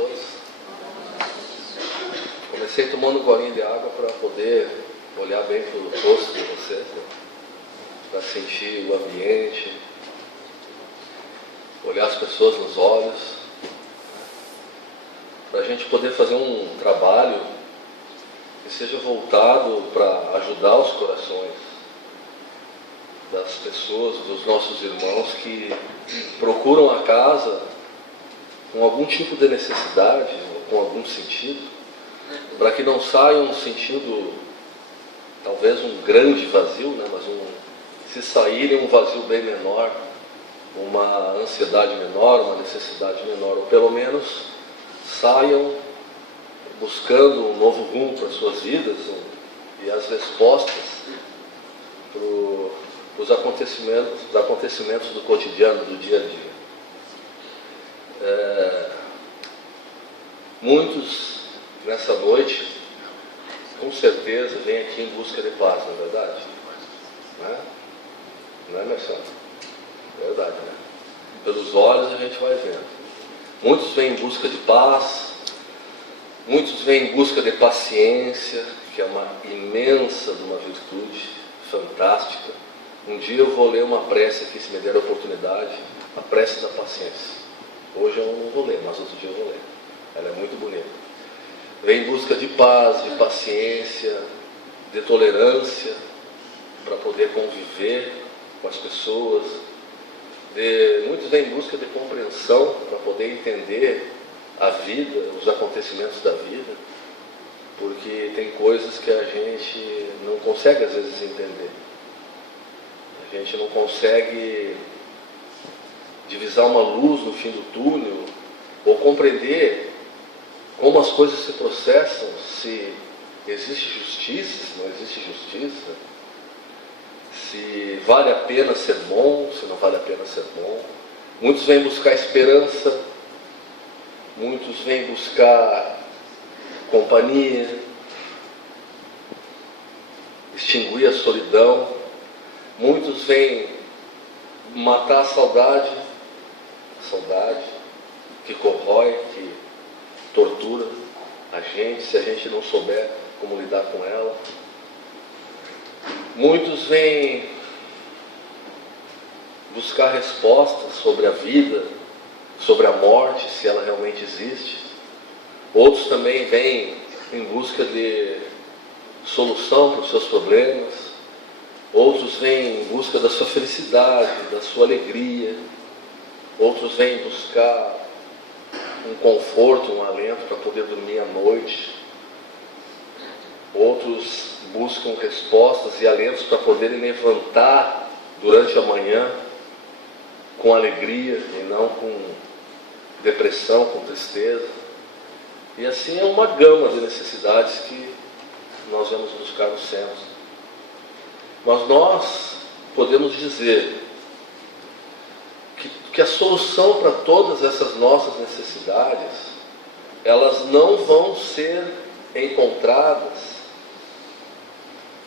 todos. Comecei tomando um golinho de água para poder olhar bem para o rosto de vocês, né? Para sentir o ambiente, olhar as pessoas nos olhos, para a gente poder fazer um trabalho que seja voltado para ajudar os corações das pessoas, dos nossos irmãos que procuram a casa com algum tipo de necessidade, ou com algum sentido, para que não saiam sentindo talvez um grande vazio, né? Mas se saírem um vazio bem menor, uma ansiedade menor, uma necessidade menor, ou pelo menos saiam buscando um novo rumo para as suas vidas e as respostas para os acontecimentos do cotidiano, do dia a dia. Muitos nessa noite, com certeza, vêm aqui em busca de paz, não é verdade? Não é, Marcelo? É verdade, né? Pelos olhos a gente vai vendo. Muitos vêm em busca de paz, muitos vêm em busca de paciência, que é uma imensa de uma virtude fantástica. Um dia eu vou ler uma prece aqui, se me der a oportunidade, a prece da paciência. Hoje eu não vou ler, mas outro dia eu vou ler. Ela é muito bonita. Vem em busca de paz, de paciência, de tolerância, para poder conviver com as pessoas. Muitos vêm em busca de compreensão, para poder entender a vida, os acontecimentos da vida, porque tem coisas que a gente não consegue às vezes entender. A gente não consegue divisar uma luz no fim do túnel, ou compreender como as coisas se processam, se existe justiça, se não existe justiça, se vale a pena ser bom, se não vale a pena ser bom. Muitos vêm buscar esperança, muitos vêm buscar companhia, extinguir a solidão, muitos vêm matar a saudade que corrói, que tortura a gente, se a gente não souber como lidar com ela. Muitos vêm buscar respostas sobre a vida, sobre a morte, se ela realmente existe. Outros também vêm em busca de solução para os seus problemas. Outros vêm em busca da sua felicidade, da sua alegria. Outros vêm buscar um conforto, um alento para poder dormir à noite. Outros buscam respostas e alentos para poderem levantar durante a manhã com alegria e não com depressão, com tristeza. E assim é uma gama de necessidades que nós vamos buscar no centro. Mas nós podemos dizer que a solução para todas essas nossas necessidades, elas não vão ser encontradas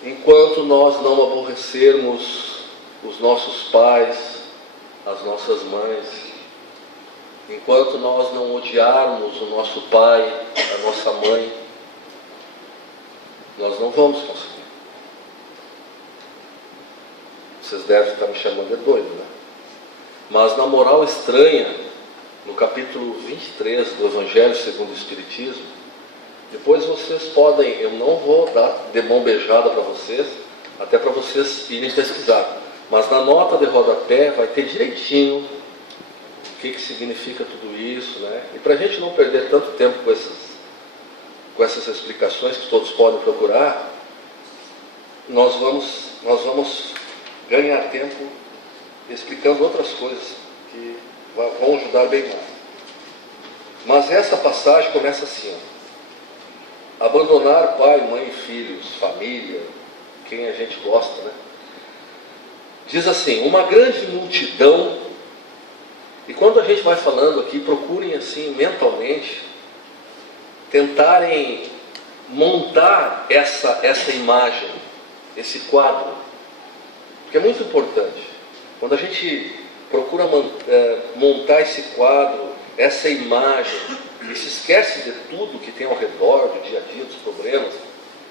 enquanto nós não aborrecermos os nossos pais, as nossas mães, enquanto nós não odiarmos o nosso pai, a nossa mãe, nós não vamos conseguir. Vocês devem estar me chamando de doido, né? Mas na moral estranha, no capítulo 23 do Evangelho segundo o Espiritismo, depois vocês podem, eu não vou dar de mão beijada para vocês, até para vocês irem pesquisar, mas na nota de rodapé vai ter direitinho o que significa tudo isso, né? E para a gente não perder tanto tempo com essas explicações que todos podem procurar, nós vamos ganhar tempo explicando outras coisas que vão ajudar bem mais. Mas essa passagem começa assim: abandonar pai, mãe, filhos, família, quem a gente gosta, né? Diz assim, uma grande multidão, e quando a gente vai falando aqui, procurem assim mentalmente tentarem montar essa imagem, esse quadro, porque é muito importante. Quando a gente procura montar esse quadro, essa imagem, e se esquece de tudo que tem ao redor, do dia a dia, dos problemas,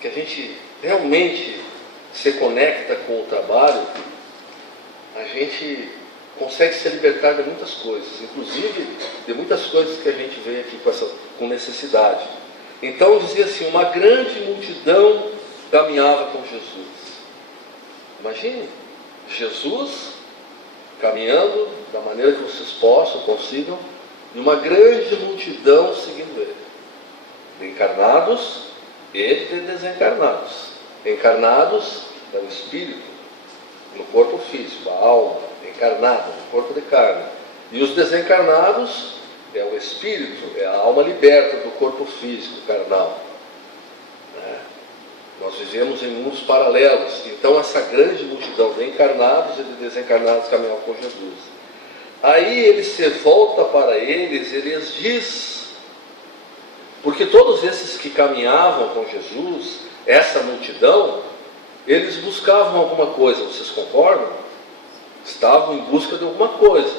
que a gente realmente se conecta com o trabalho, a gente consegue se libertar de muitas coisas, inclusive de muitas coisas que a gente vê aqui com necessidade. Então dizia assim, uma grande multidão caminhava com Jesus. Imagine, Jesus caminhando da maneira que vocês consigam, e uma grande multidão seguindo ele. De encarnados e de desencarnados. Encarnados é o espírito, no corpo físico, a alma, encarnada, no corpo de carne. E os desencarnados é o espírito, é a alma liberta do corpo físico, carnal. Nós vivemos em mundos paralelos. Então essa grande multidão de encarnados e de desencarnados caminhava com Jesus. Aí ele se volta para eles, ele lhes diz, porque todos esses que caminhavam com Jesus, essa multidão, eles buscavam alguma coisa, vocês concordam? Estavam em busca de alguma coisa.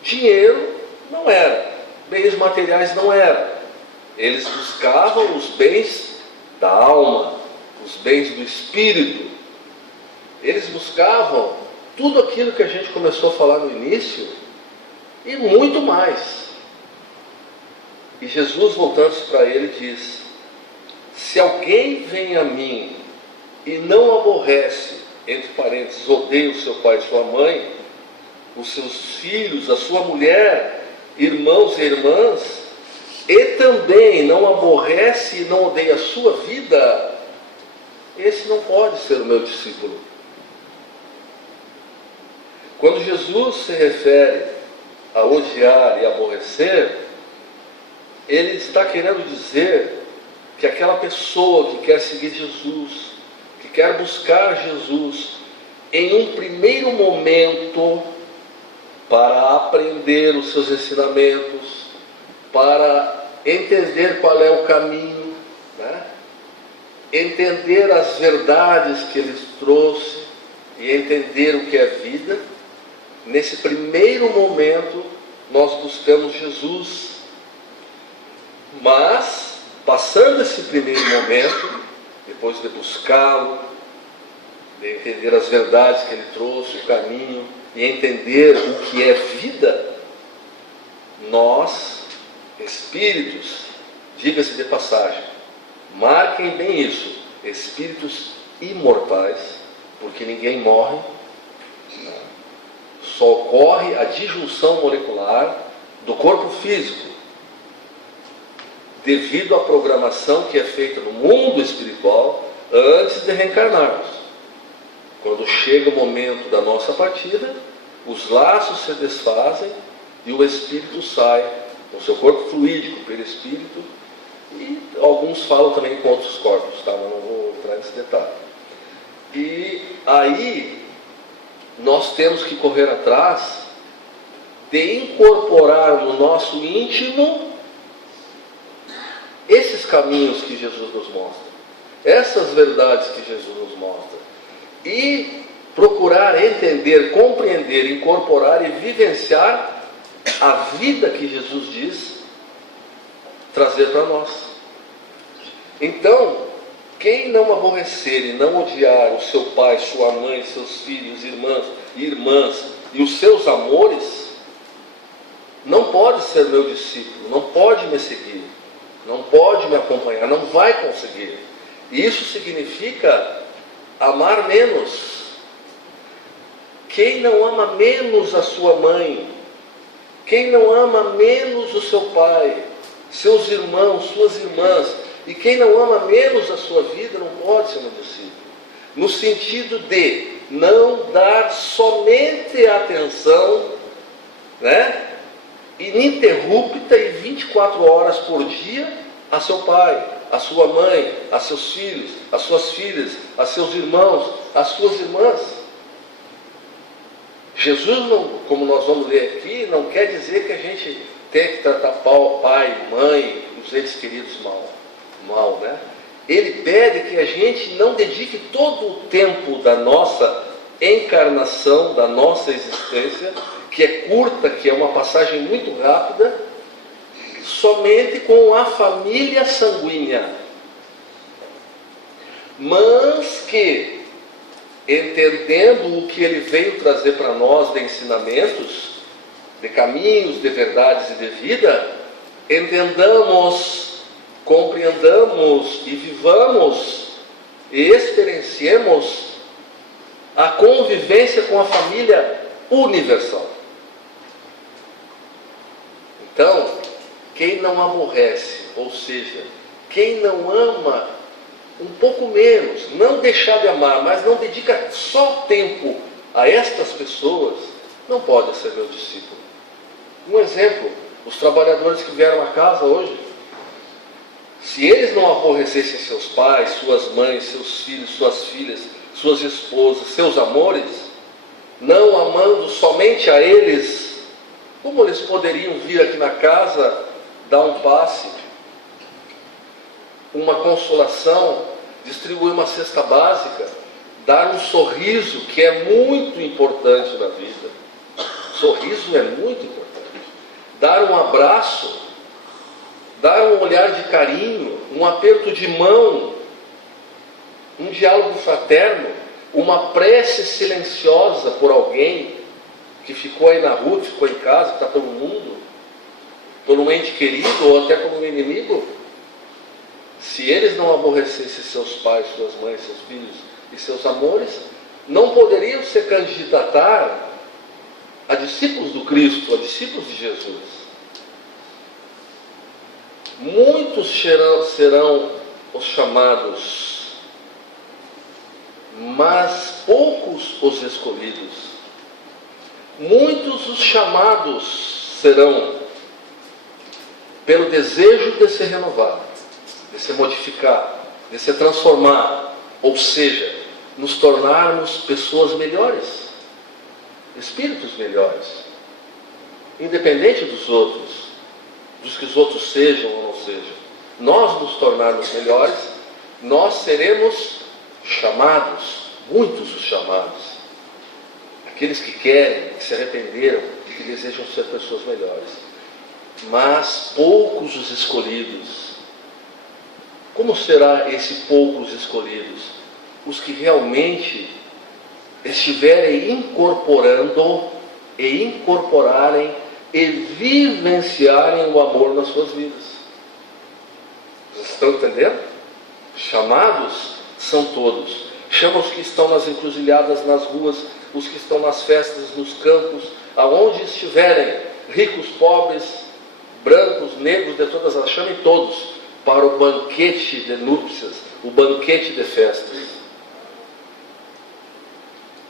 Dinheiro não era, bens materiais não era. Eles buscavam os bens da alma, os bens do espírito. Eles buscavam tudo aquilo que a gente começou a falar no início e muito mais. E Jesus, voltando-se para ele, diz: se alguém vem a mim e não aborrece, entre parênteses, odeia o seu pai e sua mãe, os seus filhos, a sua mulher, irmãos e irmãs, e também não aborrece e não odeia a sua vida, esse não pode ser o meu discípulo. Quando Jesus se refere a odiar e aborrecer, ele está querendo dizer que aquela pessoa que quer seguir Jesus, que quer buscar Jesus, em um primeiro momento, para aprender os seus ensinamentos, para entender qual é o caminho, entender as verdades que ele trouxe e entender o que é vida, nesse primeiro momento nós buscamos Jesus. Mas, passando esse primeiro momento, depois de buscá-lo, de entender as verdades que ele trouxe, o caminho, e entender o que é vida, nós, espíritos, diga-se de passagem, marquem bem isso, espíritos imortais, porque ninguém morre, só ocorre a disjunção molecular do corpo físico, devido à programação que é feita no mundo espiritual antes de reencarnarmos. Quando chega o momento da nossa partida, os laços se desfazem e o espírito sai com seu corpo fluídico, perispírito, e alguns falam também com outros corpos, tá? Mas não vou entrar nesse detalhe. E aí nós temos que correr atrás de incorporar no nosso íntimo esses caminhos que Jesus nos mostra, essas verdades que Jesus nos mostra, e procurar entender, compreender, incorporar e vivenciar a vida que Jesus diz trazer para nós. Então, quem não aborrecer e não odiar o seu pai, sua mãe, seus filhos, irmãs e irmãs e os seus amores, não pode ser meu discípulo, não pode me seguir, não pode me acompanhar, não vai conseguir. Isso significa amar menos. Quem não ama menos a sua mãe, quem não ama menos o seu pai, seus irmãos, suas irmãs, e quem não ama menos a sua vida, não pode ser meu discípulo. No sentido de não dar somente atenção, ininterrupta e 24 horas por dia a seu pai, a sua mãe, a seus filhos, as suas filhas, a seus irmãos, as suas irmãs. Jesus, não, como nós vamos ler aqui, não quer dizer que a gente tem que tratar pai, mãe, os entes queridos mal, Ele pede que a gente não dedique todo o tempo da nossa encarnação, da nossa existência, que é curta, que é uma passagem muito rápida, somente com a família sanguínea, mas que, entendendo o que ele veio trazer para nós de ensinamentos, de caminhos, de verdades e de vida, entendamos, compreendamos e vivamos e experienciemos a convivência com a família universal. Então, quem não aborrece, ou seja, quem não ama um pouco menos, não deixar de amar, mas não dedica só tempo a estas pessoas, não pode ser meu discípulo. Um exemplo, os trabalhadores que vieram a casa hoje, se eles não aborrecessem seus pais, suas mães, seus filhos, suas filhas, suas esposas, seus amores, não amando somente a eles, como eles poderiam vir aqui na casa, dar um passe, uma consolação, distribuir uma cesta básica, dar um sorriso, que é muito importante na vida. Sorriso é muito importante. Dar um abraço, dar um olhar de carinho, um aperto de mão, um diálogo fraterno, uma prece silenciosa por alguém que ficou aí na rua, que ficou em casa, que está pelo mundo, por um ente querido ou até como um inimigo. Se eles não aborrecessem seus pais, suas mães, seus filhos e seus amores, não poderiam se candidatar a discípulos do Cristo, a discípulos de Jesus. Muitos serão os chamados, mas poucos os escolhidos. Muitos os chamados serão pelo desejo de se renovar, de se modificar, de se transformar, ou seja, nos tornarmos pessoas melhores, espíritos melhores, independente dos outros, dos que os outros sejam ou não sejam. Nós nos tornarmos melhores, nós seremos chamados, muitos os chamados, aqueles que querem, que se arrependeram e que desejam ser pessoas melhores, mas poucos os escolhidos. Como será esse poucos escolhidos? Os que realmente estiverem incorporando e incorporarem e vivenciarem o amor nas suas vidas. Vocês estão entendendo? Chamados são todos. Chama os que estão nas encruzilhadas, nas ruas, os que estão nas festas, nos campos, aonde estiverem, ricos, pobres, brancos, negros, de todas as, chamem todos para o banquete de núpcias, o banquete de festas.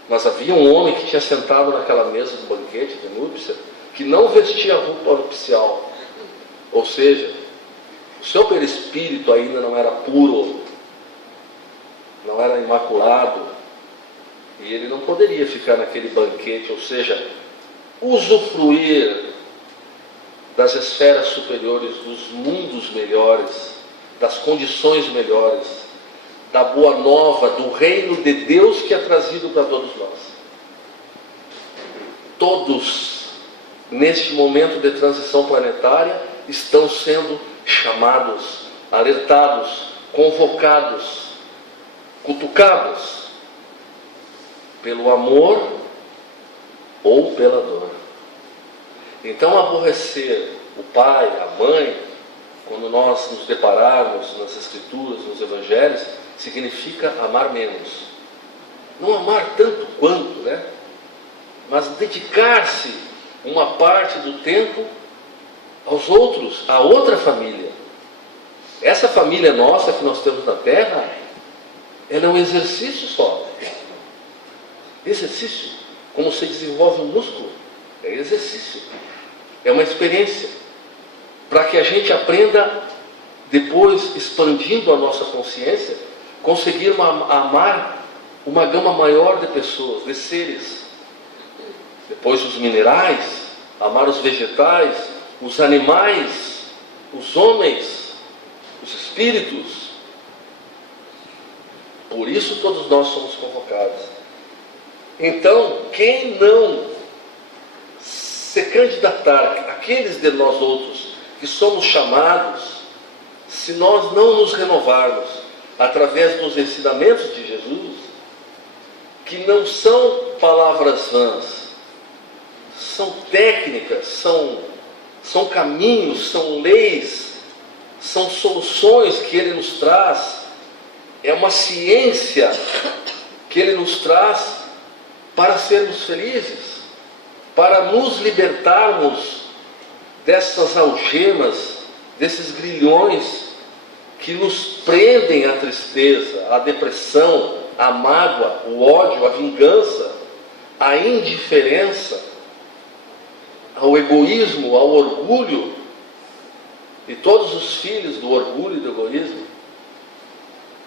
Mas havia um homem que tinha sentado naquela mesa do banquete de núpcias, que não vestia a roupa nupcial, ou seja, o seu perispírito ainda não era puro, não era imaculado, e ele não poderia ficar naquele banquete, ou seja, usufruir das esferas superiores, dos mundos melhores, das condições melhores, da boa nova, do reino de Deus que é trazido para todos nós. Todos, neste momento de transição planetária, estão sendo chamados, alertados, convocados, cutucados pelo amor ou pela dor. Então, aborrecer o pai, a mãe, quando nós nos depararmos nas Escrituras, nos Evangelhos, significa amar menos. Não amar tanto quanto, né? Mas dedicar-se uma parte do tempo aos outros, a outra família. Essa família nossa que nós temos na Terra, ela é um exercício só. Exercício, como se desenvolve um músculo, é exercício. É uma experiência, para que a gente aprenda, depois, expandindo a nossa consciência, conseguir amar uma gama maior de pessoas, de seres. Depois os minerais, amar os vegetais, os animais, os homens, os espíritos. Por isso todos nós somos convocados. Então, quem não se candidatar, aqueles de nós outros que somos chamados, se nós não nos renovarmos através dos ensinamentos de Jesus, que não são palavras vãs, são técnicas, são caminhos, são leis, são soluções que Ele nos traz, é uma ciência que Ele nos traz para sermos felizes, para nos libertarmos dessas algemas, desses grilhões que nos prendem à tristeza, à depressão, à mágoa, o ódio, a vingança, a indiferença, ao egoísmo, ao orgulho, e todos os filhos do orgulho e do egoísmo.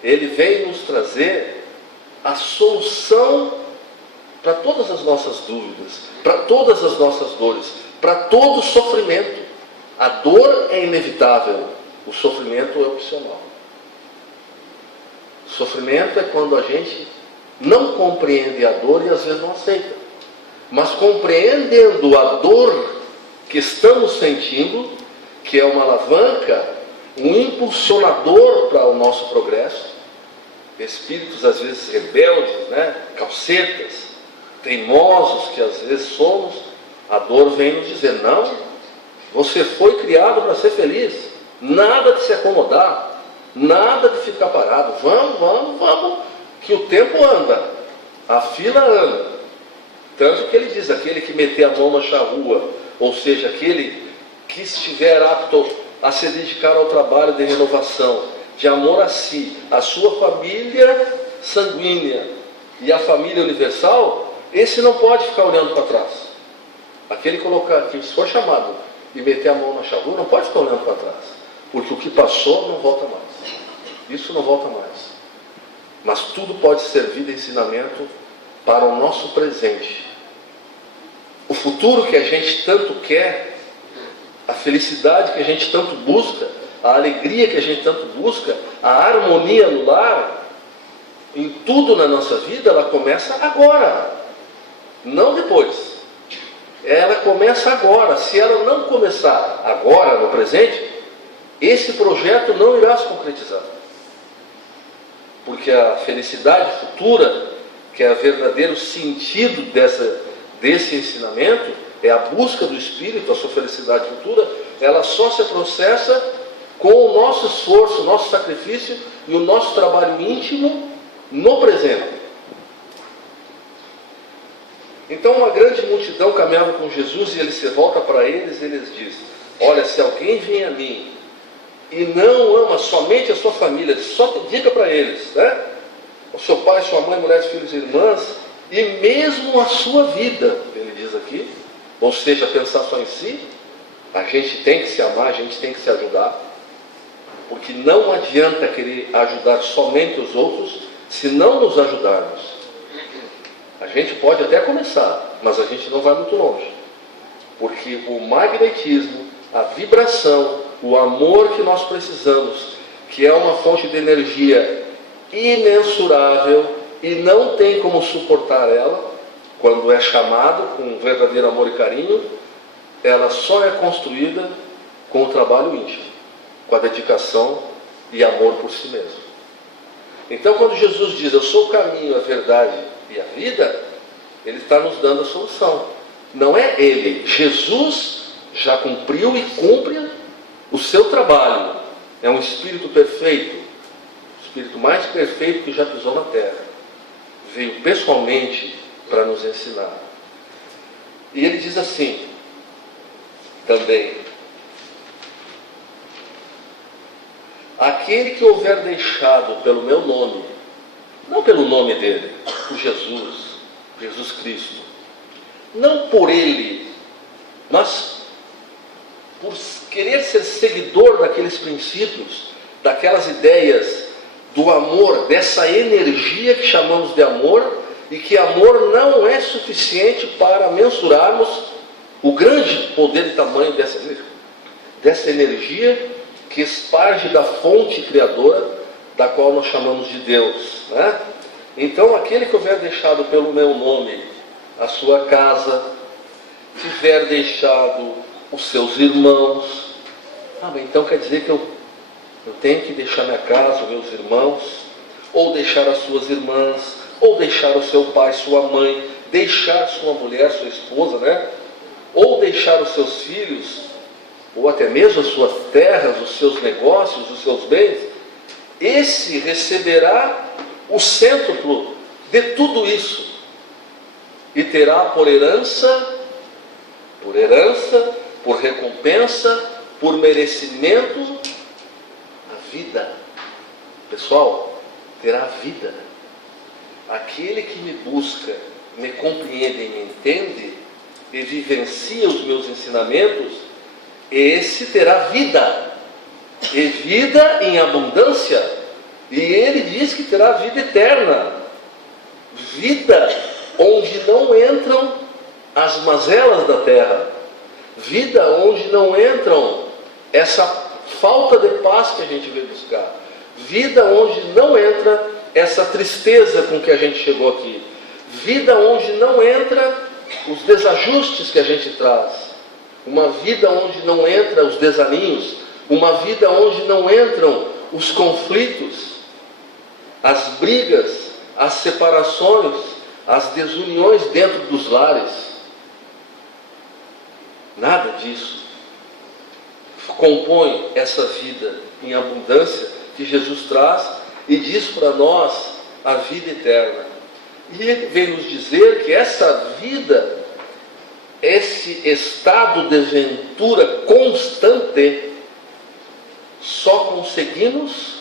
Ele vem nos trazer a solução para todas as nossas dúvidas, para todas as nossas dores, para todo sofrimento. A dor é inevitável, o sofrimento é opcional. O sofrimento é quando a gente não compreende a dor e às vezes não aceita. Mas compreendendo a dor que estamos sentindo, que é uma alavanca, um impulsionador para o nosso progresso, espíritos às vezes rebeldes, calcetas, teimosos que às vezes somos, a dor vem nos dizer: não, você foi criado para ser feliz, nada de se acomodar, nada de ficar parado, vamos, que o tempo anda, a fila anda. Tanto que ele diz: aquele que meter a mão na charrua, ou seja, aquele que estiver apto a se dedicar ao trabalho de renovação, de amor a si, a sua família sanguínea e a família universal, esse não pode ficar olhando para trás. Aquele que se for chamado e meter a mão na charrua, não pode ficar olhando para trás, porque o que passou não volta mais. Isso não volta mais. Mas tudo pode servir de ensinamento para o nosso presente. O futuro que a gente tanto quer, a felicidade que a gente tanto busca, a alegria que a gente tanto busca, a harmonia no lar, em tudo na nossa vida, ela começa agora, não depois. Ela começa agora. Se ela não começar agora, no presente, esse projeto não irá se concretizar. Porque a felicidade futura, que é o verdadeiro sentido desse ensinamento, é a busca do Espírito, a sua felicidade futura, ela só se processa com o nosso esforço, o nosso sacrifício e o nosso trabalho íntimo no presente. Então uma grande multidão caminhava com Jesus e ele se volta para eles e eles diz: olha, se alguém vem a mim e não ama somente a sua família, só diga para eles, o seu pai, sua mãe, mulheres, filhos e irmãs, e mesmo a sua vida, ele diz aqui, ou seja, pensar só em si, a gente tem que se amar, a gente tem que se ajudar, porque não adianta querer ajudar somente os outros se não nos ajudarmos. A gente pode até começar, mas a gente não vai muito longe, porque o magnetismo, a vibração, o amor que nós precisamos, que é uma fonte de energia imensurável e não tem como suportar ela, quando é chamado com verdadeiro amor e carinho, ela só é construída com o trabalho íntimo, com a dedicação e amor por si mesmo. Então quando Jesus diz: eu sou o caminho, a verdade e a vida, ele está nos dando a solução. Não é ele. Jesus já cumpriu e cumpre o seu trabalho. É um Espírito perfeito, o Espírito mais perfeito que já pisou na terra. Veio pessoalmente para nos ensinar. E ele diz assim também: aquele que houver deixado pelo meu nome, não pelo nome dele, por Jesus Cristo, não por ele, mas por querer ser seguidor daqueles princípios, daquelas ideias do amor, dessa energia que chamamos de amor, e que amor não é suficiente para mensurarmos o grande poder e tamanho dessa energia que esparge da fonte criadora, da qual nós chamamos de Deus, Então aquele que houver deixado pelo meu nome a sua casa, tiver deixado os seus irmãos, Mas então quer dizer que eu tenho que deixar minha casa, os meus irmãos, ou deixar as suas irmãs, ou deixar o seu pai, sua mãe, deixar sua mulher, sua esposa, né? Ou deixar os seus filhos, ou até mesmo as suas terras, os seus negócios, os seus bens. Esse receberá o cêntuplo de tudo isso e terá por herança, por recompensa, por merecimento, a vida. Pessoal, terá a vida. Aquele que me busca, me compreende e me entende e vivencia os meus ensinamentos, esse terá vida, e vida em abundância. E ele diz que terá vida eterna, vida onde não entram as mazelas da terra, vida onde não entram essa falta de paz que a gente veio buscar, vida onde não entra essa tristeza com que a gente chegou aqui, vida onde não entra os desajustes que a gente traz, uma vida onde não entra os desalinhos, uma vida onde não entram os conflitos, as brigas, as separações, as desuniões dentro dos lares. Nada disso compõe essa vida em abundância que Jesus traz e diz para nós a vida eterna. E ele vem nos dizer que essa vida, esse estado de ventura constante, só conseguimos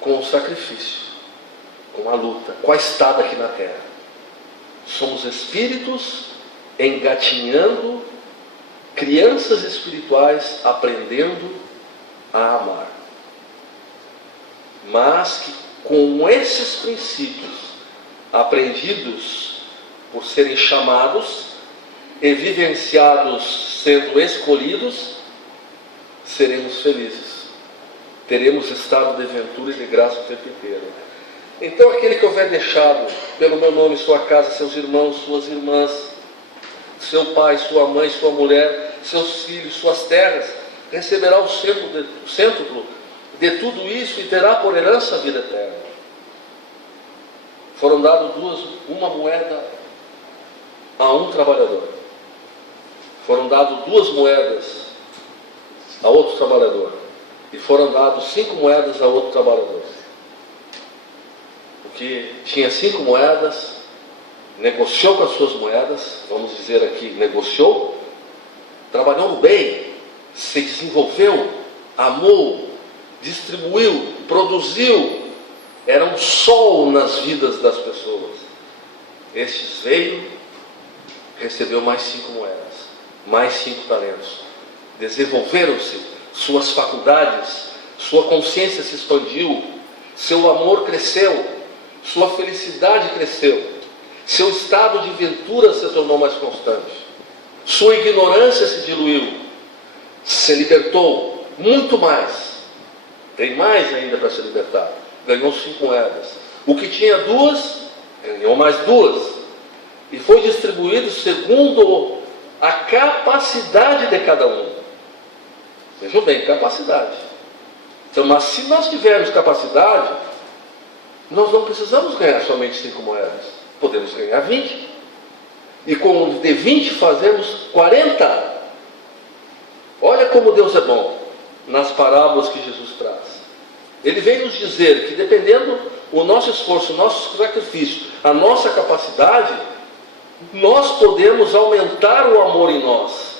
com o sacrifício, com a luta, com a estada aqui na terra. Somos espíritos engatinhando, crianças espirituais aprendendo a amar. Mas que com esses princípios aprendidos por serem chamados e vivenciados sendo escolhidos, seremos felizes. Teremos estado de ventura e de graça o tempo inteiro. Então aquele que houver deixado pelo meu nome sua casa, seus irmãos, suas irmãs, seu pai, sua mãe, sua mulher, seus filhos, suas terras, receberá o cêntuplo de tudo isso e terá por herança a vida eterna. Foram dadas uma moeda a um trabalhador. Foram dadas 2 moedas a outro trabalhador. E foram dadas 5 moedas a outro trabalhador. O que tinha 5 moedas, negociou com as suas moedas, vamos dizer aqui, negociou, trabalhou no bem, se desenvolveu, amou, distribuiu, produziu, era um sol nas vidas das pessoas. Estes veio, recebeu mais 5 moedas, mais 5 talentos, desenvolveram-se suas faculdades, sua consciência se expandiu, seu amor cresceu, sua felicidade cresceu, seu estado de ventura se tornou mais constante, sua ignorância se diluiu, se libertou muito mais, tem mais ainda para se libertar, ganhou 5 moedas, o que tinha 2, ganhou mais 2, e foi distribuído segundo a capacidade de cada um. Vejam bem, capacidade. Então, mas se nós tivermos capacidade, nós não precisamos ganhar somente 5 moedas. Podemos ganhar 20. E com de 20 fazemos 40. Olha como Deus é bom nas parábolas que Jesus traz. Ele vem nos dizer que dependendo o nosso esforço, o nosso sacrifício, a nossa capacidade, nós podemos aumentar o amor em nós.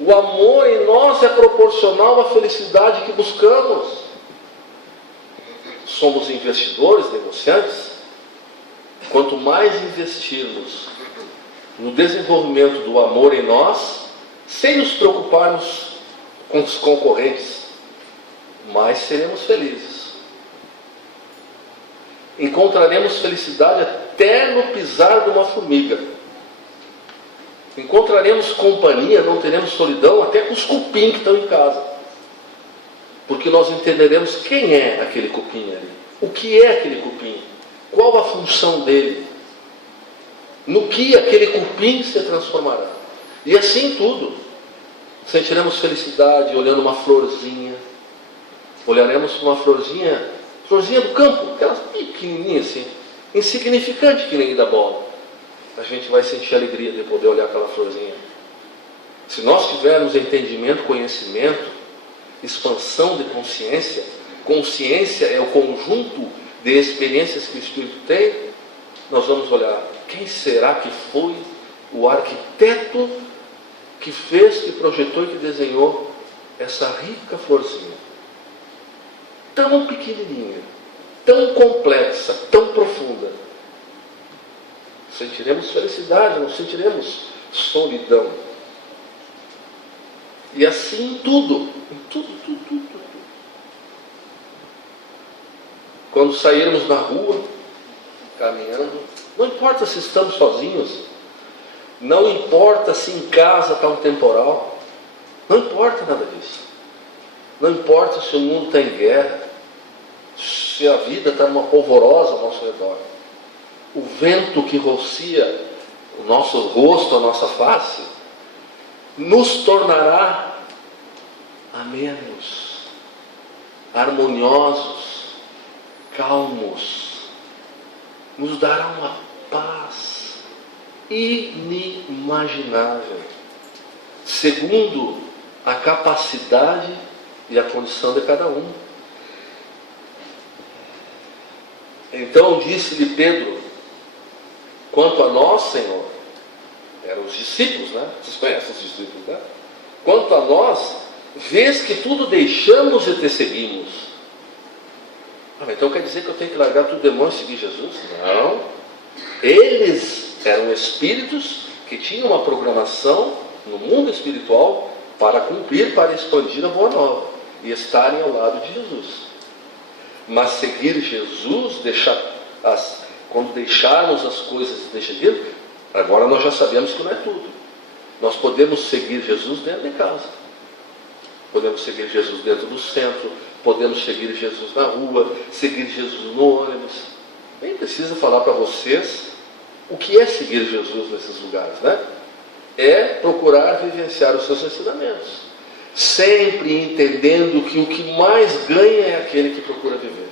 O amor em nós é proporcional à felicidade que buscamos. Somos investidores, negociantes. Quanto mais investirmos no desenvolvimento do amor em nós, sem nos preocuparmos com os concorrentes, mais seremos felizes. Encontraremos felicidade até no pisar de uma formiga. Encontraremos companhia, não teremos solidão, até com os cupim que estão em casa. Porque nós entenderemos quem é aquele cupim ali. O que é aquele cupim? Qual a função dele? No que aquele cupim se transformará? E assim tudo. Sentiremos felicidade olhando uma florzinha. Olharemos para uma florzinha do campo, aquela pequenininha assim, insignificante que nem da bola. A gente vai sentir alegria de poder olhar aquela florzinha. Se nós tivermos entendimento, conhecimento, expansão de consciência, consciência é o conjunto de experiências que o Espírito tem, nós vamos olhar, quem será que foi o arquiteto que fez, que projetou e que desenhou essa rica florzinha? Tão pequenininha, tão complexa, tão profunda. Sentiremos felicidade, não sentiremos solidão. E assim em tudo. Quando sairmos na rua, caminhando, não importa se estamos sozinhos, não importa se em casa está um temporal, não importa nada disso. Não importa se o mundo está em guerra, se a vida está numa polvorosa ao nosso redor. O vento que rocia o nosso rosto, a nossa face, nos tornará amenos, harmoniosos, calmos, nos dará uma paz inimaginável, segundo a capacidade e a condição de cada um. Então disse-lhe Pedro, quanto a nós, Senhor, eram os discípulos, né? Vocês conhecem os discípulos, né? Quanto a nós, vês que tudo deixamos e te seguimos. Então quer dizer que eu tenho que largar tudo de mão e seguir Jesus? Não. Eles eram espíritos que tinham uma programação no mundo espiritual para cumprir, para expandir a boa nova e estarem ao lado de Jesus. Mas seguir Jesus, quando deixarmos as coisas de seguir, agora nós já sabemos que não é tudo. Nós podemos seguir Jesus dentro de casa, podemos seguir Jesus dentro do centro, podemos seguir Jesus na rua, seguir Jesus no ônibus. Nem precisa falar para vocês o que é seguir Jesus nesses lugares, né? É procurar vivenciar os seus ensinamentos, sempre entendendo que o que mais ganha é aquele que procura viver.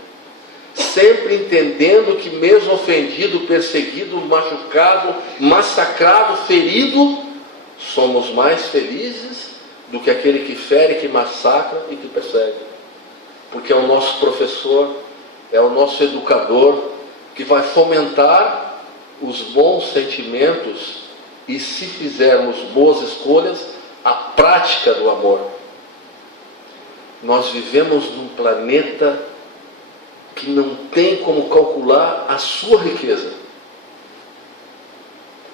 Sempre entendendo que mesmo ofendido, perseguido, machucado, massacrado, ferido, somos mais felizes do que aquele que fere, que massacra e que persegue. Porque é o nosso professor, é o nosso educador, que vai fomentar os bons sentimentos e, se fizermos boas escolhas, a prática do amor. Nós vivemos num planeta que não tem como calcular a sua riqueza.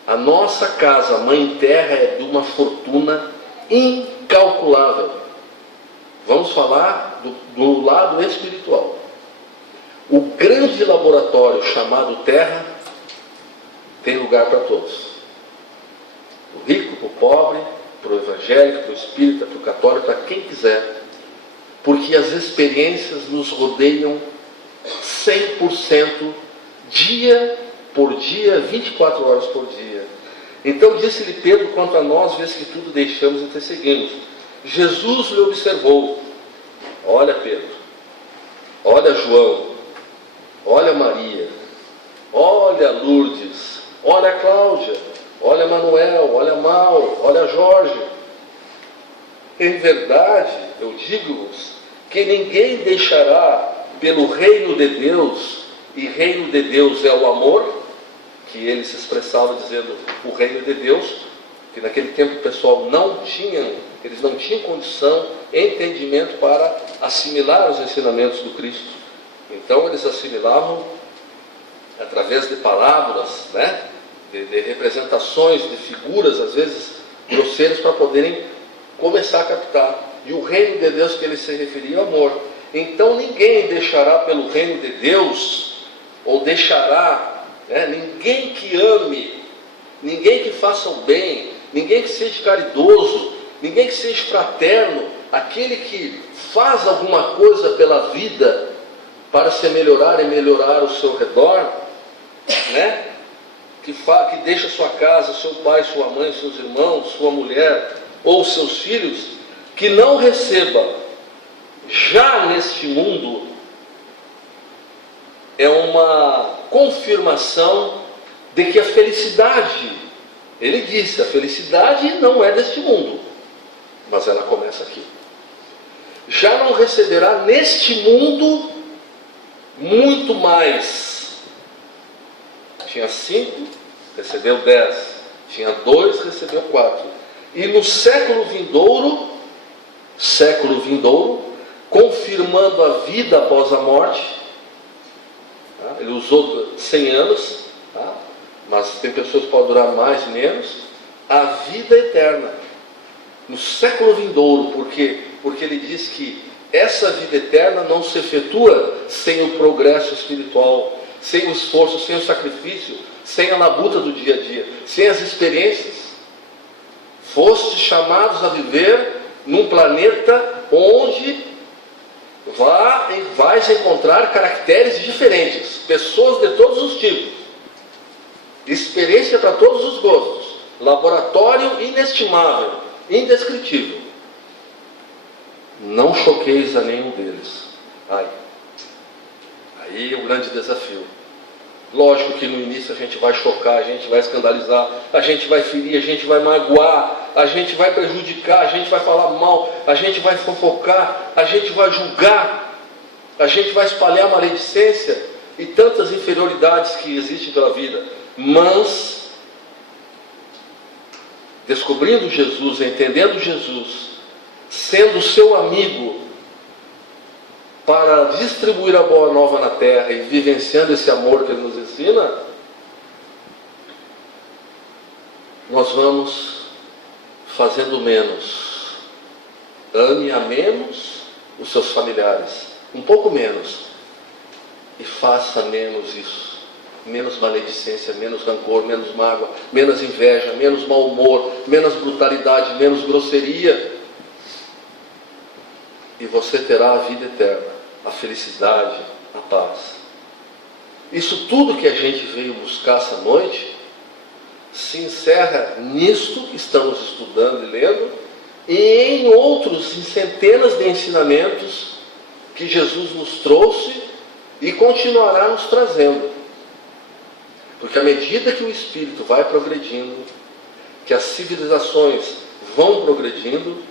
A nossa casa, Mãe Terra, é de uma fortuna incalculável. Vamos falar do lado espiritual. O grande laboratório chamado Terra tem lugar para todos. Para o rico, para o pobre, para o evangélico, para o espírita, para o católico, para quem quiser. Porque as experiências nos rodeiam 100%, dia por dia, 24 horas por dia. Então disse-lhe Pedro, quanto a nós, vês que tudo deixamos e te seguimos. Jesus lhe observou. Olha Pedro, olha João, olha Maria, olha Lourdes, olha Cláudia, olha Manuel, olha Mal, olha Jorge. Em verdade, eu digo-vos que ninguém deixará pelo reino de Deus, e reino de Deus é o amor, que ele se expressava dizendo o reino de Deus, que naquele tempo o pessoal eles não tinham condição, entendimento para assimilar os ensinamentos do Cristo. Então eles assimilavam através de parábolas, né? de representações, de figuras, às vezes grosseiras, para poderem começar a captar. E o reino de Deus que ele se referia é o amor. Então ninguém deixará pelo reino de Deus, ou deixará, ninguém que ame, ninguém que faça o bem, ninguém que seja caridoso, ninguém que seja fraterno, aquele que faz alguma coisa pela vida para se melhorar e melhorar o seu redor, que deixa sua casa, seu pai, sua mãe, seus irmãos, sua mulher ou seus filhos, que não receba já neste mundo é uma confirmação de que a felicidade, ele disse, a felicidade não é deste mundo, mas ela começa aqui. Já não receberá neste mundo muito mais. Tinha 5, recebeu 10. Tinha 2, recebeu 4. E no século vindouro, confirmando a vida após a morte, tá? Ele usou 100 anos, tá? Mas tem pessoas que podem durar mais, menos, a vida eterna. No século vindouro, porque ele diz que essa vida eterna não se efetua sem o progresso espiritual, sem o esforço, sem o sacrifício, sem a labuta do dia a dia, sem as experiências. Fostes chamados a viver num planeta onde vais encontrar caracteres diferentes, pessoas de todos os tipos, experiência para todos os gostos, laboratório inestimável, indescritível. Não choqueis a nenhum deles. Aí é o grande desafio. Lógico que no início a gente vai chocar, a gente vai escandalizar, a gente vai ferir, a gente vai magoar, a gente vai prejudicar, a gente vai falar mal, a gente vai fofocar, a gente vai julgar, a gente vai espalhar maledicência e tantas inferioridades que existem pela vida. Mas, descobrindo Jesus, entendendo Jesus, sendo seu amigo, para distribuir a boa nova na terra e vivenciando esse amor que ele nos ensina, nós vamos fazendo menos. Ame a menos os seus familiares, um pouco menos, e faça menos isso. Menos maledicência, menos rancor, menos mágoa, menos inveja, menos mau humor, menos brutalidade, menos grosseria. E você terá a vida eterna, a felicidade, a paz. Isso tudo que a gente veio buscar essa noite se encerra nisto que estamos estudando e lendo, e em outros, em centenas de ensinamentos que Jesus nos trouxe e continuará nos trazendo. Porque à medida que o Espírito vai progredindo, que as civilizações vão progredindo,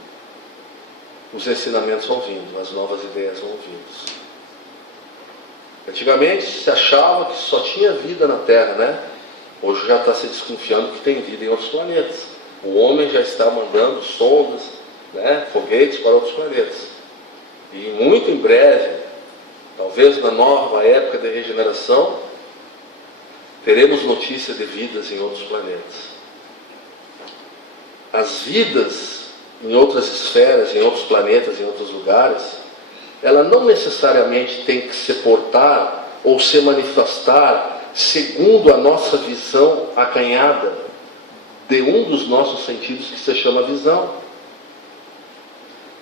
os ensinamentos vão vindo, as novas ideias vão vindo. Antigamente se achava que só tinha vida na Terra, né? Hoje já está se desconfiando que tem vida em outros planetas. O homem já está mandando sondas, né, foguetes para outros planetas. E muito em breve, talvez na nova época de regeneração, teremos notícia de vidas em outros planetas. As vidas em outras esferas, em outros planetas, em outros lugares, ela não necessariamente tem que se portar ou se manifestar segundo a nossa visão acanhada de um dos nossos sentidos que se chama visão.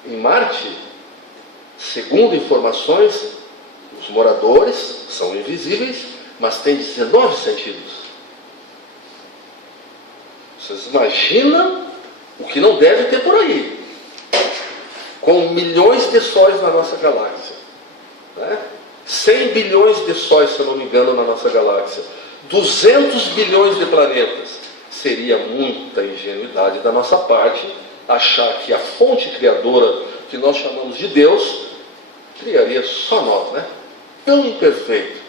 Em Marte, segundo informações, os moradores são invisíveis, mas têm 19 sentidos. Vocês imaginam o que não deve ter por aí, com milhões de sóis na nossa galáxia, né? 100 bilhões de sóis, se eu não me engano, na nossa galáxia, 200 bilhões de planetas. Seria muita ingenuidade da nossa parte achar que a fonte criadora, que nós chamamos de Deus, criaria só nós, né? Tão imperfeito.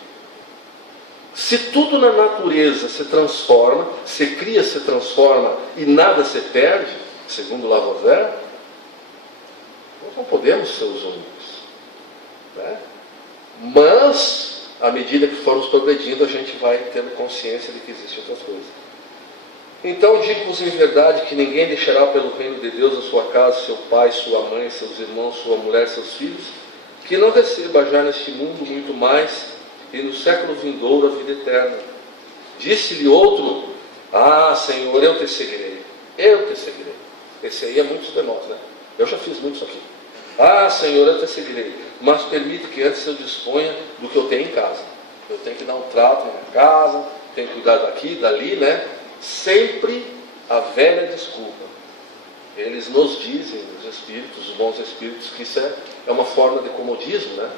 Se tudo na natureza se transforma, se cria, se transforma e nada se perde, segundo Lavoisier, nós não podemos ser os únicos, né? Mas, à medida que formos progredindo, a gente vai tendo consciência de que existem outras coisas. Então, digo-vos em verdade que ninguém deixará pelo reino de Deus a sua casa, seu pai, sua mãe, seus irmãos, sua mulher, seus filhos, que não receba já neste mundo muito mais, e no século vindouro a vida eterna. Disse-lhe outro: ah, Senhor, eu te seguirei. Eu te seguirei. Esse aí é muito de nós, né? Eu já fiz muito isso aqui. Ah, Senhor, eu te seguirei. Mas permite que antes eu disponha do que eu tenho em casa. Eu tenho que dar um trato na minha casa, tenho que cuidar daqui, dali, né? Sempre a velha desculpa. Eles nos dizem, os espíritos, os bons espíritos, que isso é uma forma de comodismo, né?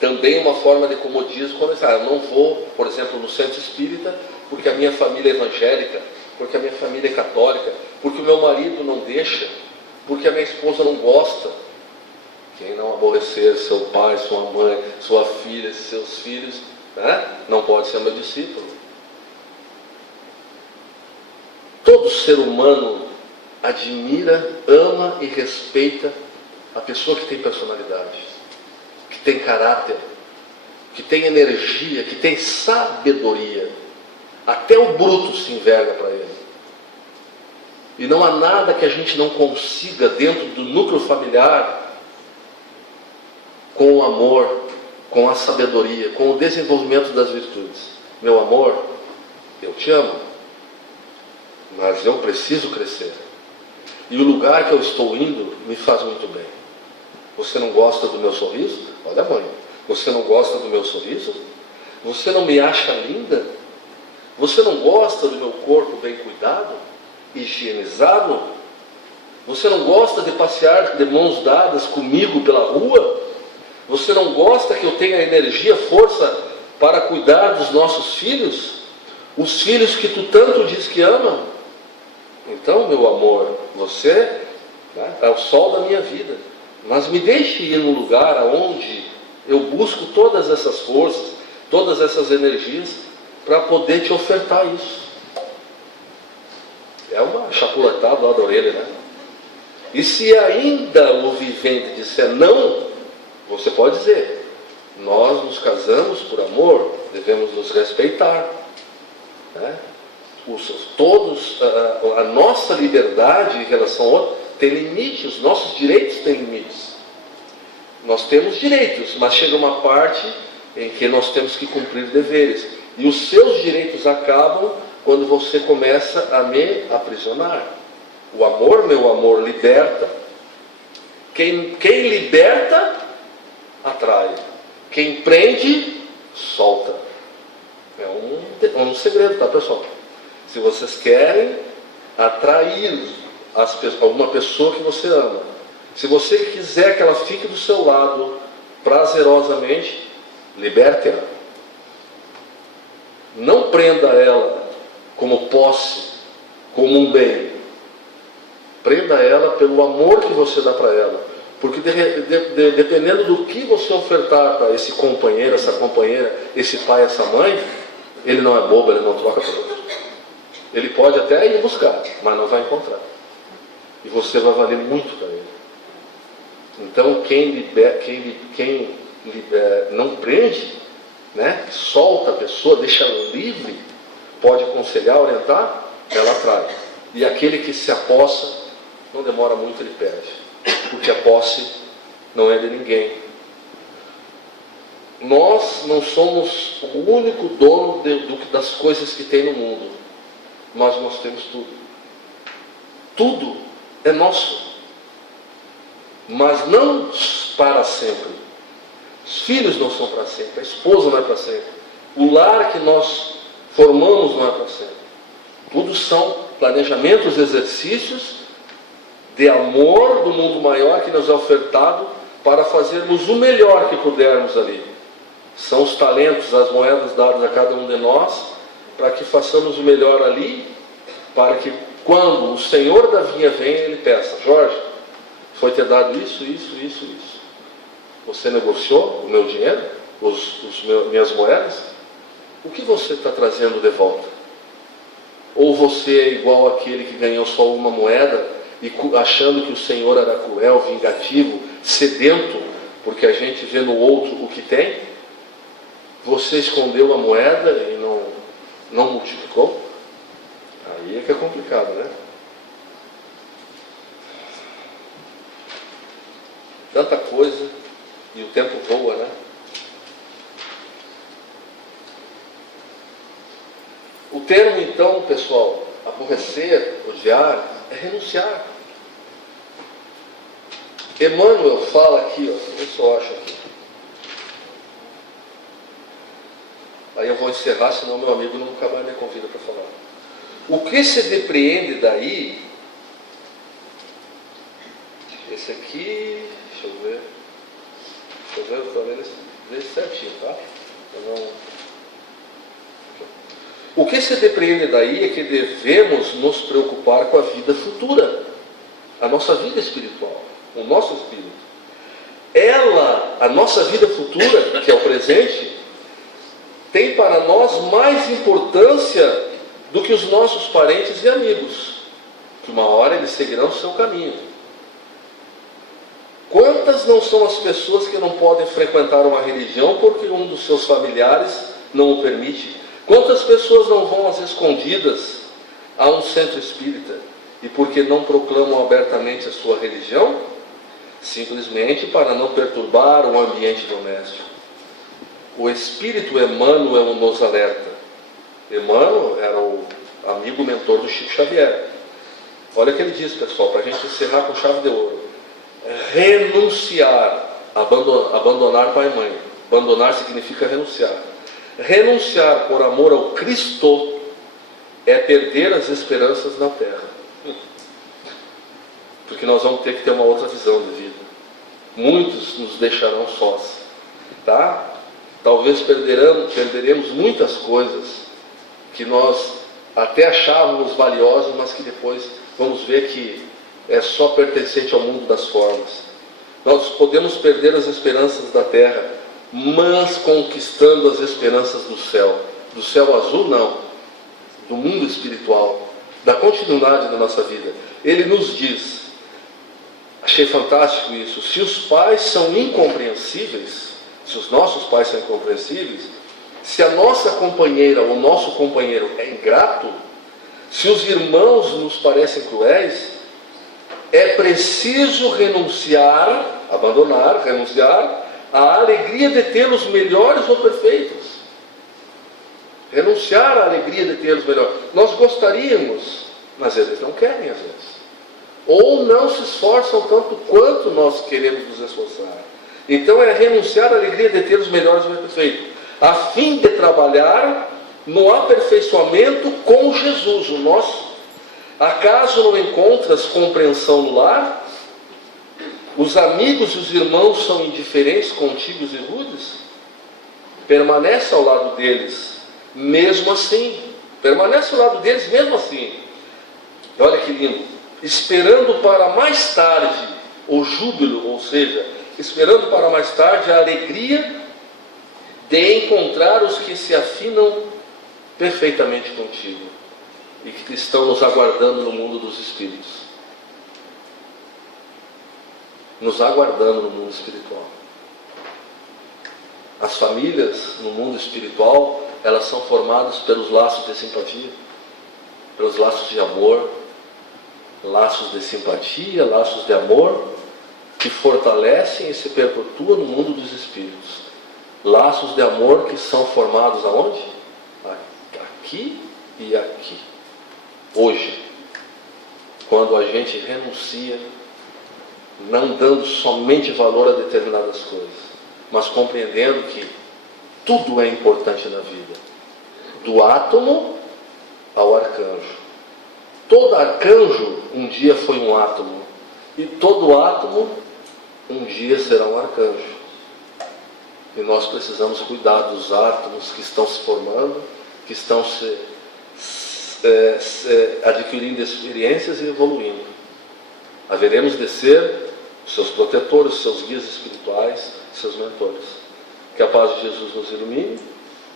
Também uma forma de comodismo quando eu não vou, por exemplo, no centro espírita, porque a minha família é evangélica, porque a minha família é católica, porque o meu marido não deixa, porque a minha esposa não gosta. Quem não aborrecer seu pai, sua mãe, sua filha, seus filhos, né? Não pode ser meu discípulo. Todo ser humano admira, ama e respeita a pessoa que tem personalidade, que tem caráter, que tem energia, que tem sabedoria. Até o bruto se enverga para ele. E não há nada que a gente não consiga dentro do núcleo familiar com o amor, com a sabedoria, com o desenvolvimento das virtudes. Meu amor, eu te amo, mas eu preciso crescer. E o lugar que eu estou indo me faz muito bem. Você não gosta do meu sorriso? Olha, mãe, você não gosta do meu sorriso? Você não me acha linda? Você não gosta do meu corpo bem cuidado? Higienizado? Você não gosta de passear de mãos dadas comigo pela rua? Você não gosta que eu tenha energia, força para cuidar dos nossos filhos? Os filhos que tu tanto diz que ama? Então, meu amor, você, né, é o sol da minha vida. Mas me deixe ir num lugar onde eu busco todas essas forças, todas essas energias, para poder te ofertar isso. É uma chapulatada lá da orelha, né? E se ainda o vivente disser não, você pode dizer: nós nos casamos por amor, devemos nos respeitar, né? A nossa liberdade em relação ao outro tem limite, os nossos direitos têm limites. Nós temos direitos, mas chega uma parte em que nós temos que cumprir deveres. E os seus direitos acabam quando você começa a me aprisionar. O amor, meu amor, liberta. Quem liberta, atrai. Quem prende, solta. É um segredo, tá, pessoal? Se vocês querem atrair alguma pessoa que você ama, se você quiser que ela fique do seu lado prazerosamente, liberte-a. Não prenda ela como posse, como um bem. Prenda ela pelo amor que você dá para ela. Porque dependendo do que você ofertar para esse companheiro, essa companheira, esse pai, essa mãe, ele não é bobo, ele não troca por outro. Ele pode até ir buscar, mas não vai encontrar. E você vai valer muito para ele. Então, quem não prende, né, solta a pessoa, deixa ela livre, pode aconselhar, orientar, ela atrai. E aquele que se apossa, não demora muito, ele perde. Porque a posse não é de ninguém. Nós não somos o único dono das coisas que tem no mundo. Mas nós temos tudo. Tudo é nosso. Mas não para sempre. Os filhos não são para sempre. A esposa não é para sempre. O lar que nós formamos não é para sempre. Tudo são planejamentos, exercícios de amor do mundo maior que nos é ofertado para fazermos o melhor que pudermos ali. São os talentos, as moedas dadas a cada um de nós, para que façamos o melhor ali, para que quando o Senhor da vinha venha, Ele peça: Jorge, foi ter dado isso. Você negociou o meu dinheiro, minhas moedas? O que você está trazendo de volta? Ou você é igual àquele que ganhou só uma moeda e achando que o Senhor era cruel, vingativo, sedento, porque a gente vê no outro o que tem? Você escondeu a moeda e não multiplicou? Aí é que é complicado, né? Tanta coisa e o tempo voa, né? O termo, então, pessoal, aborrecer, odiar, é renunciar. Emmanuel fala aqui, ó, eu só acho aqui. Aí eu vou encerrar, senão meu amigo nunca mais me convida para falar. O que se depreende daí Esse aqui, deixa eu ver, eu estou lendo certinho, tá? O que se depreende daí é que devemos nos preocupar com a vida futura, a nossa vida espiritual, o nosso espírito. A nossa vida futura, que é o presente, tem para nós mais importância do que os nossos parentes e amigos, que uma hora eles seguirão o seu caminho. Quantas não são as pessoas que não podem frequentar uma religião porque um dos seus familiares não o permite? Quantas pessoas não vão às escondidas a um centro espírita e porque não proclamam abertamente a sua religião? Simplesmente para não perturbar o ambiente doméstico. O Espírito Emmanuel nos alerta. Emmanuel era o amigo mentor do Chico Xavier. Olha o que ele diz, pessoal, para a gente encerrar com chave de ouro. Renunciar, abandonar pai e mãe. Abandonar significa renunciar. Renunciar por amor ao Cristo é perder as esperanças na terra. Porque nós vamos ter que ter uma outra visão de vida. Muitos nos deixarão sós, tá? Talvez perderemos muitas coisas que nós até achávamos valiosas, mas que depois vamos ver que é só pertencente ao mundo das formas. Nós podemos perder as esperanças da terra, mas conquistando as esperanças do céu azul não, do mundo espiritual, da continuidade da nossa vida. Ele nos diz, achei fantástico isso, se os pais são incompreensíveis, se os nossos pais são incompreensíveis, se a nossa companheira ou o nosso companheiro é ingrato, se os irmãos nos parecem cruéis, é preciso renunciar à alegria de tê-los melhores ou perfeitos. Renunciar à alegria de tê-los melhores. Nós gostaríamos, mas eles não querem às vezes. Ou não se esforçam tanto quanto nós queremos nos esforçar. Então é renunciar à alegria de tê-los melhores ou perfeitos, a fim de trabalhar no aperfeiçoamento com Jesus, o nosso. Acaso não encontras compreensão no lar? Os amigos e os irmãos são indiferentes, contíguos e rudes? Permanece ao lado deles, mesmo assim. Permanece ao lado deles, mesmo assim. Olha que lindo. Esperando para mais tarde o júbilo, ou seja, esperando para mais tarde a alegria de encontrar os que se afinam perfeitamente contigo e que estão nos aguardando no mundo dos espíritos. Nos aguardando no mundo espiritual. As famílias no mundo espiritual, elas são formadas pelos laços de simpatia, pelos laços de amor, laços de simpatia, laços de amor, que fortalecem e se perpetuam no mundo dos espíritos. Laços de amor que são formados aonde? Aqui e aqui. Hoje, quando a gente renuncia, não dando somente valor a determinadas coisas, mas compreendendo que tudo é importante na vida, do átomo ao arcanjo. Todo arcanjo um dia foi um átomo, e todo átomo um dia será um arcanjo. E nós precisamos cuidar dos átomos que estão se formando, que estão adquirindo experiências e evoluindo. Haveremos de ser seus protetores, seus guias espirituais, seus mentores. Que a paz de Jesus nos ilumine.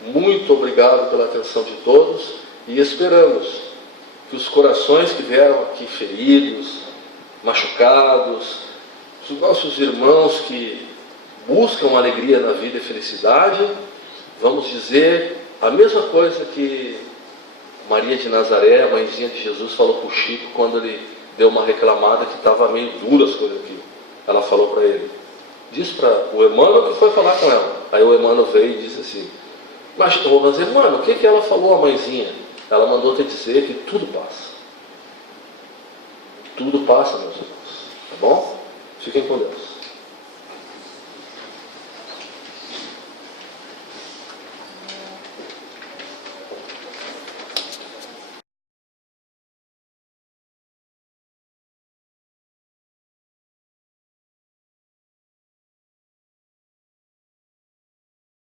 Muito obrigado pela atenção de todos e esperamos que os corações que vieram aqui feridos, machucados, os nossos irmãos que buscam alegria na vida e felicidade, vamos dizer a mesma coisa que Maria de Nazaré, a mãezinha de Jesus, falou para o Chico quando ele deu uma reclamada que estava meio dura as coisas aqui. Ela falou para ele, disse para o Emmanuel que foi falar com ela. Aí o Emmanuel veio e disse assim, mas Emmanuel, o que ela falou a mãezinha? Ela mandou te dizer que tudo passa. Tudo passa, meus irmãos. Tá bom? Fiquem com Deus.